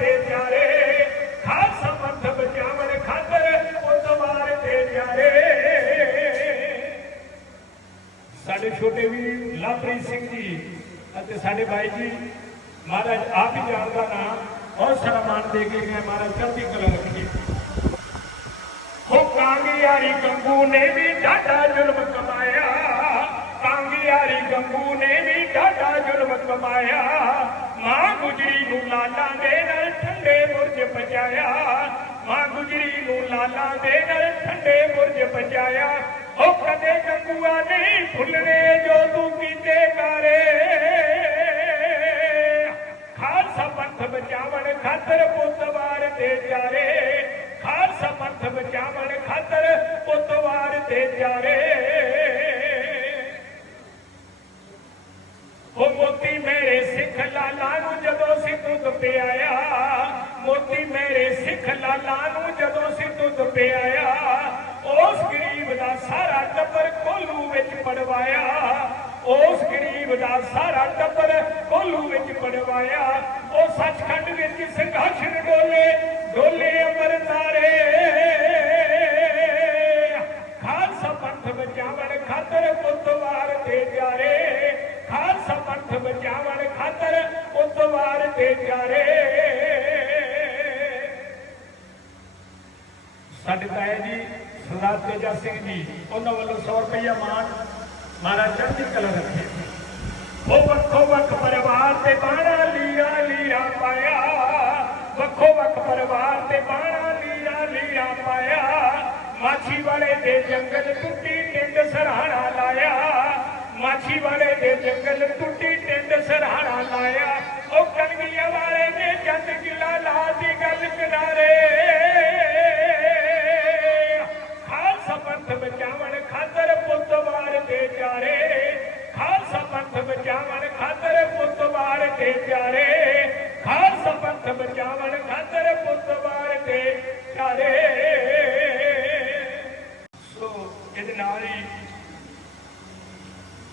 ਤੇ ਜਾਰੇ ਖਾਲਸਾ ਪੰਥ ਬਚਾਵਣ ਖਾਤਰ ਉਤਵਾਰ ਤੇ ਜਾਰੇ ਸਾਡੇ ਛੋਟੇ ਵੀਰ ਲਵਪ੍ਰੀਤ ਸਿੰਘ ਜੀ ਅਤੇ ਸਾਡੇ ਭਾਈ ਜੀ, ਮਹਾਰਾਜ ਆਪ ਹੀ ਜਾਣਦਾ ਨਾਮ ਬਹੁਤ ਸਾਰਾ ਦੇ ਕੇ ਗਏ ਮਹਾਰਾਜ ਚੜ੍ਹਦੀ ਕਲਾ ਰੱਖੀ ਹੋ ਕਾਂਗਿਆਰੀ ਗੰਗੂ ਨੇ ਵੀ ਢਾਡਾ ਜ਼ੁਲਮ ਕਮਾਇਆ। ਕਾਂਗਿਆਰੀ ਗੰਗੂ ਨੇ ਵੀ ਡਾਢਾ ਜ਼ੁਲਮ ਕਮਾਇਆ। ਮਾਂ ਗੁਜਰੀ ਨੂੰ ਲਾਲਾ ਦੇ ਗੁਜਰੀ ਦੇ ਨਾਲ ਠੰਡੇ ਬੁਰਜ ਪਜਾਇਆ। ਉਹ ਕਦੇ ਗੰਗੂਆ ਨਹੀਂ ਭੁੱਲਣੇ ਜੋ ਤੂੰ ਕੀਤੇ ਕਾਰੇ। ਖਾਲਸਾ ਪੰਥ ਬਚਾਵਣ ਖਾਤਰ ਪੁੱਤਵਾਰ ਤੇ ਜਾਰੇ। ਖਾਲਸਾ ਪੰਥ ਬਚਾਵਣ ਖਾਤਰ ਪੁੱਤਵਾਰ ਤੇ ਜਾਰੇ। ਉਹ ਮੋਤੀ ਮੇਰੇ ਸਿੱਖ ਲਾਲਾ ਨੂੰ ਜਦੋਂ ਸੀ ਦੁੱਧ ਪਿਆਇਆ, ਮੋਤੀ ਮੇਰੇ ਸਿੱਖ ਲਾਲਾ ਨੂੰ ਜਦੋਂ ਸੀ ਉਸ ਗਰੀਬ ਦਾ ਸਾਰਾ ਟੱਬਰ ਕੋਲੂ ਵਿੱਚ ਪੜਵਾਇਆ। ਉਸ ਗਰੀਬ ਦਾ ਸਾਰਾ ਟੱਬਰ ਕੋਲੂ ਵਿੱਚ ਪੜਵਾਇਆ। ਉਹ ਸੱਚਖੰਡ ਵਿੱਚ ਸੰਘਰਸ਼ ਡੋਲੇ ਡੋਲੇ ਅਮਰਤਾਰੇ ਖਾਲਸਾ ਪੰਥ ਬਚਾਵਣ ਖਾਤਰ ਪੁੱਤਵਾਰ ਤੇ ਪਿਆਰੇ ਖਾਲਸਾ ਪੰਥ ਬਚਾਵਣ ਖਾਤਰ ਪੁੱਤਵਾਰ ਤੇ ਪਿਆਰੇ ਸਾਡੇ ਤਾਇਆ ਜੀ ਸਰਦਾਰ ਤੇਜਾ ਸਿੰਘ ਜੀ, ਉਹਨਾਂ ਵੱਲੋਂ 100 ਰੁਪਇਆ ਮਾਨ ਮਹਾਰਾਜ ਚੜ੍ਹਦੀ ਕਲਾ ਰੱਖੇ ਉਹ ਵੱਖੋ ਵੱਖ ਪਰਿਵਾਰ ਤੇ ਬਾਣਾ ਲੀਰਾ ਲੀਰਾ ਪਾਇਆ। ਵੱਖੋ ਵੱਖ ਪਰਿਵਾਰ ਤੇ ਬਾਣਾ ਲੀਰਾ ਲੀਰਾ ਪਾਇਆ। ਮਾਛੀ ਵਾਲੇ ਦੇ ਜੰਗਲ ਟੁੱਟੀ ਟਿੰਡ ਸਰਹਾਣਾ ਲਾਇਆ। ਮਾਛੀ ਵਾਲੇ ਦੇ ਜੰਗਲ ਟੁੱਟੀ ਟਿੰਡ ਸਰਹਾਣਾ ਲਾਇਆ। ਦੇ ਪਿਆਰੇ ਖਾਲਸਾ ਪੰਥ ਬਚਾਵਣ ਖਾਤਰ ਪੁੱਤ ਵਾਰ ਦੇ ਸੋ ਇਹਦੇ ਨਾਲ ਹੀ